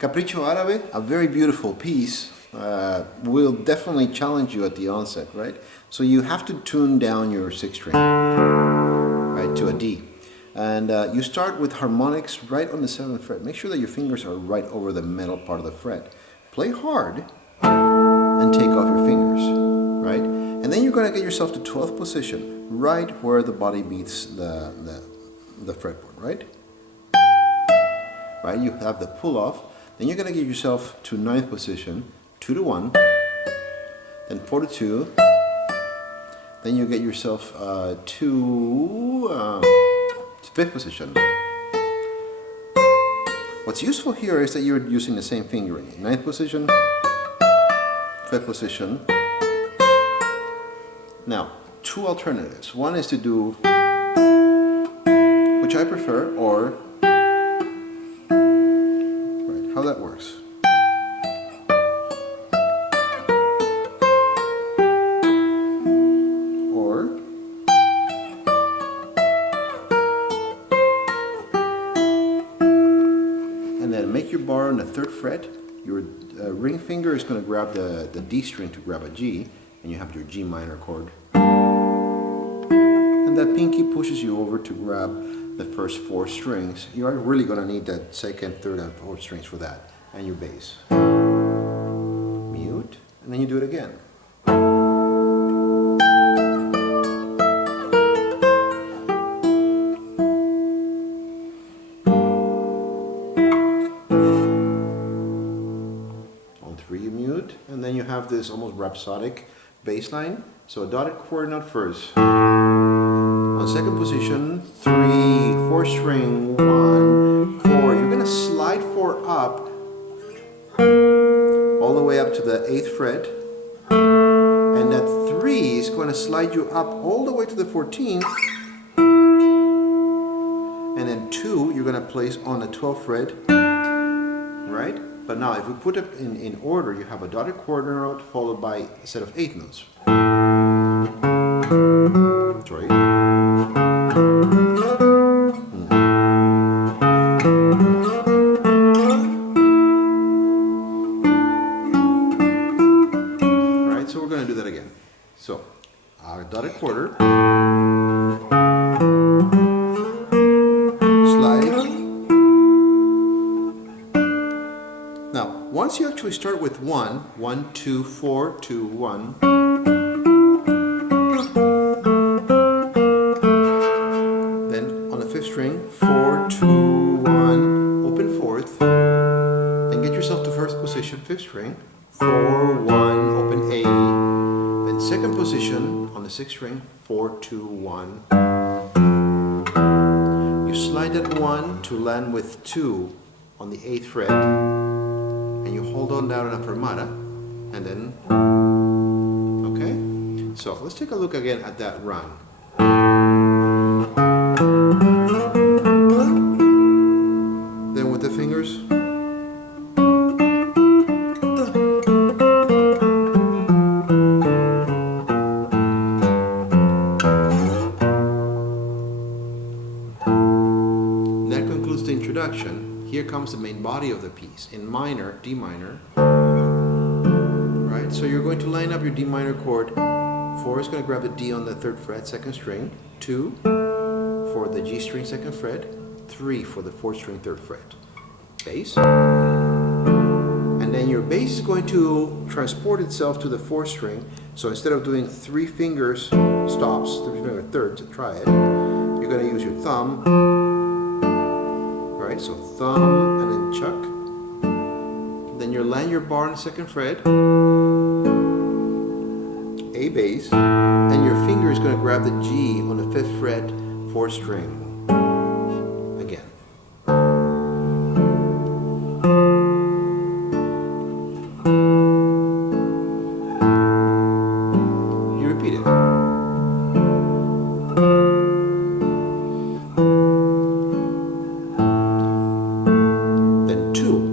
Capricho Árabe, a very beautiful piece, will definitely challenge you at the onset, right? So you have to tune down your sixth string, right, to a D. And you start with harmonics right on the 7th fret. Make sure that your fingers are right over the middle part of the fret. Play hard and take off your fingers, right? And then you're going to get yourself to 12th position, right where the body meets the fretboard, right? Right, you have the pull off. Then you're going to get yourself to 9th position, 2 to 1, then 4 to 2. Then you get yourself to 5th position. What's useful here is that you're using the same fingering. 9th position, 5th position. Now, two alternatives. One is to do, which I prefer, or how that works. Or and then make your bar on the 3rd fret. Your ring finger is going to grab the D string to grab a G, and you have your G minor chord. And that pinky pushes you over to grab the first 4 strings. You are really going to need that 2nd, 3rd, and 4th strings for that, and your bass. Mute, and then you do it again. On 3 you mute, and then you have this almost rhapsodic bass line. So a dotted quarter note first. On 2nd position, 3, 4 string, 1, 4. You're going to slide 4 up, all the way up to the 8th fret. And that 3 is going to slide you up all the way to the 14th. And then 2, you're going to place on the 12th fret, right? But now if we put it in order, you have a dotted quarter note followed by a set of 8 notes. Sorry. So we're going to do that again. So, dotted quarter, slide. Now, once you actually start with 1, 1, 2, 4, 2, 1. Then on the 5th string, 4, 2, 1, open 4th. Then get yourself to 1st position, 5th string. 4, 1, open A, then 2nd position on the 6th string, 4, 2, 1. You slide that 1 to land with 2 on the 8th fret, and you hold on down in a fermata, and then, okay? So let's take a look again at that run. Then with the fingers. Introduction. Here comes the main body of the piece in minor, D minor, right? So you're going to line up your D minor chord. 4 is going to grab the D on the 3rd fret, 2nd string. 2 for the G string, 2nd fret. 3 for the 4th string, 3rd fret. Bass. And then your bass is going to transport itself to the 4th string. So instead of doing 3 fingers stops, 3 finger thirds, try it. You're going to use your thumb. Right, so thumb and then chuck. Then you land your bar on the 2nd fret, A bass, and your finger is going to grab the G on the 5th fret, 4th string. Again. You repeat it.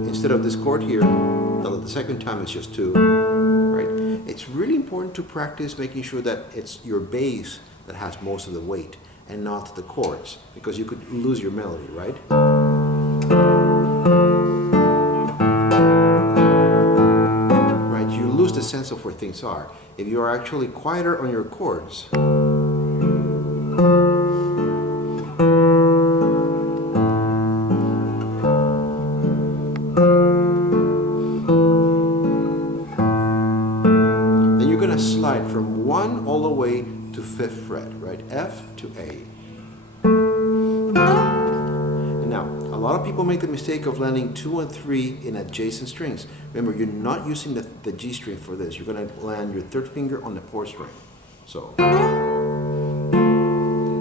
Instead of this chord here, the 2nd time it's just 2, right? It's really important to practice making sure that it's your bass that has most of the weight and not the chords, because you could lose your melody, right? sense of where things are. If you are actually quieter on your chords, then you're going to slide from 1 all the way to 5th fret, right? F to A. And now, a lot of people make the mistake of landing 2 and 3 in adjacent strings. Remember, you're not using the G string for this. You're going to land your 3rd finger on the 4th string. So,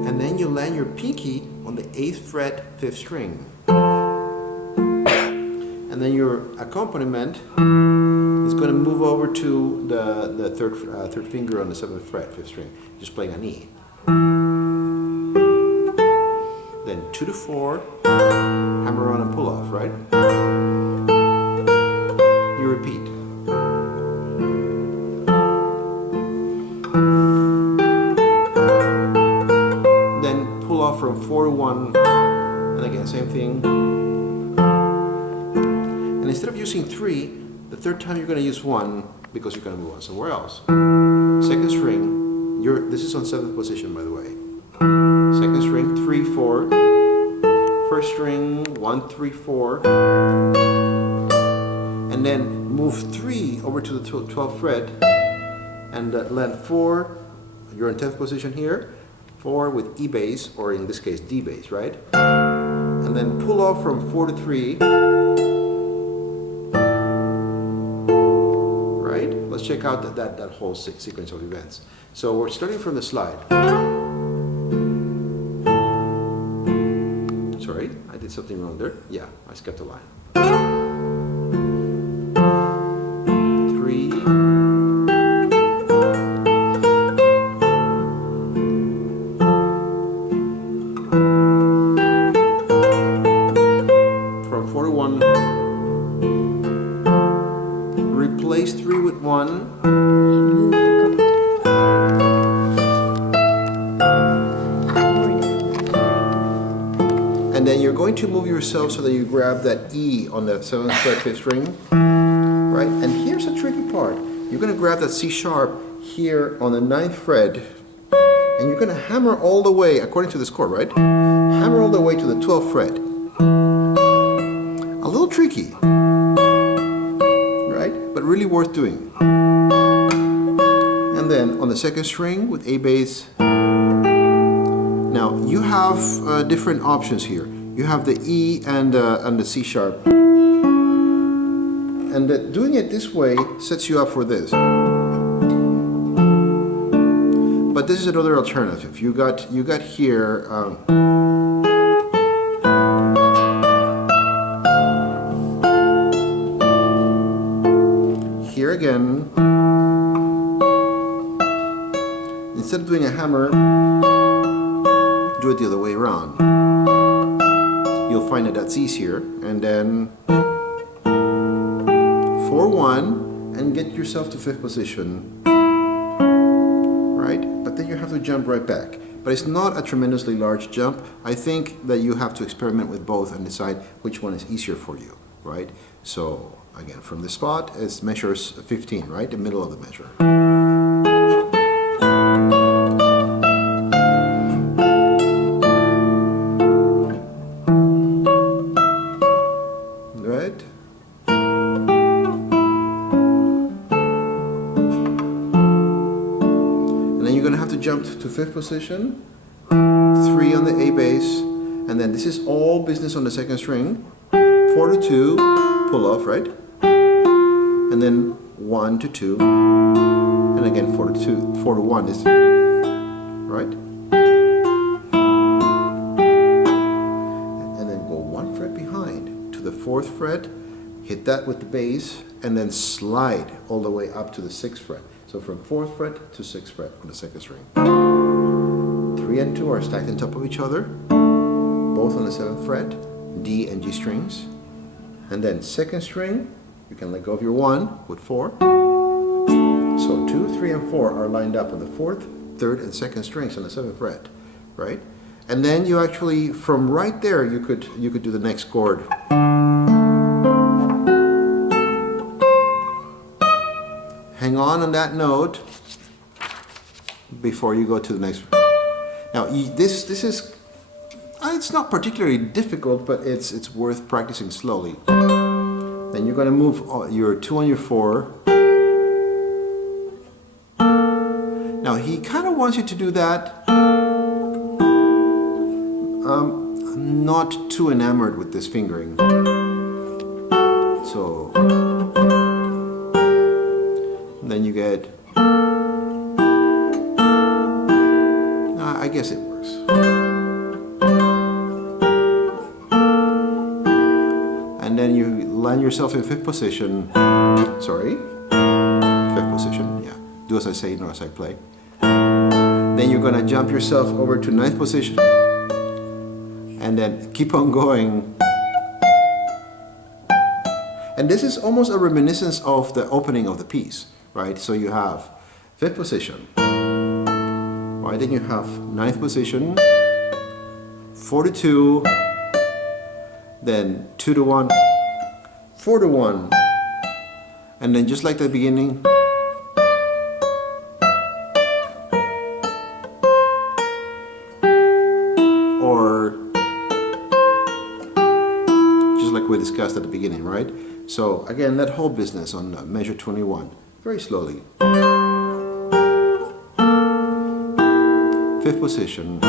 and then you land your pinky on the 8th fret, 5th string. And then your accompaniment is going to move over to the third finger on the 7th fret, 5th string, just playing an E. Then 2 to 4, hammer on and pull off, right? You repeat. Then pull off from 4 to 1, and again, same thing. And instead of using 3, the 3rd time you're going to use 1 because you're going to move on somewhere else. 2nd string, this is on 7th position, by the way. 2nd string, 3, 4. 1st string, 1, 3, 4. And then move 3 over to the 12th fret and land 4. You're in 10th position here. 4 with E bass, or in this case D bass, right? And then pull off from 4 to 3. Right? Let's check out that whole sequence of events. So we're starting from the slide. Sorry, I did something wrong there. Yeah, I skipped a line. 3. From 4 to 1. Replace 3 with 1. And then you're going to move yourself so that you grab that E on the 7th fret, 5th string, right? And here's the tricky part. You're going to grab that C sharp here on the 9th fret, and you're going to hammer all the way, according to this chord, right? Hammer all the way to the 12th fret. A little tricky, right? But really worth doing. And then on the 2nd string with A bass. Now you have different options here. You have the E and the C sharp, and doing it this way sets you up for this. But this is another alternative. You got here. Here again. Instead of doing a hammer, do it the other way around. You'll find that that's easier, and then 4-1 and get yourself to 5th position, right? But then you have to jump right back. But it's not a tremendously large jump. I think that you have to experiment with both and decide which one is easier for you, right? So again, from the spot, it measures 15, right? The middle of the measure. Jump to 5th position, 3 on the A bass, and then this is all business on the 2nd string. 4 to 2, pull off, right? And then 1 to 2, and again 4 to 2, 4 to 1 is right. And then go 1 fret behind to the 4th fret, hit that with the bass, and then slide all the way up to the 6th fret. So from 4th fret to 6th fret on the 2nd string. 3 and 2 are stacked on top of each other, both on the 7th fret, D and G strings. And then 2nd string, you can let go of your 1 with 4. So 2, 3, and 4 are lined up on the 4th, 3rd, and 2nd strings on the 7th fret, right? And then you actually, from right there, you could do the next chord. hang on that note before you go to the next. Now this is it's not particularly difficult, but it's worth practicing slowly. Then you're going to move your 2 and your 4. Now he kind of wants you to do that. I'm not too enamored with this fingering. So then you get. I guess it works. And then you land yourself in 5th position. Sorry, 5th position. Yeah, do as I say, not as I play. Then you're gonna jump yourself over to 9th position, and then keep on going. And this is almost a reminiscence of the opening of the piece, right? So you have 5th position, right? Then you have 9th position, 4 to 2, then 2 to 1, 4 to 1, and then just like the beginning, or just like we discussed at the beginning, right? So again, that whole business on measure 21, very slowly. 5th position.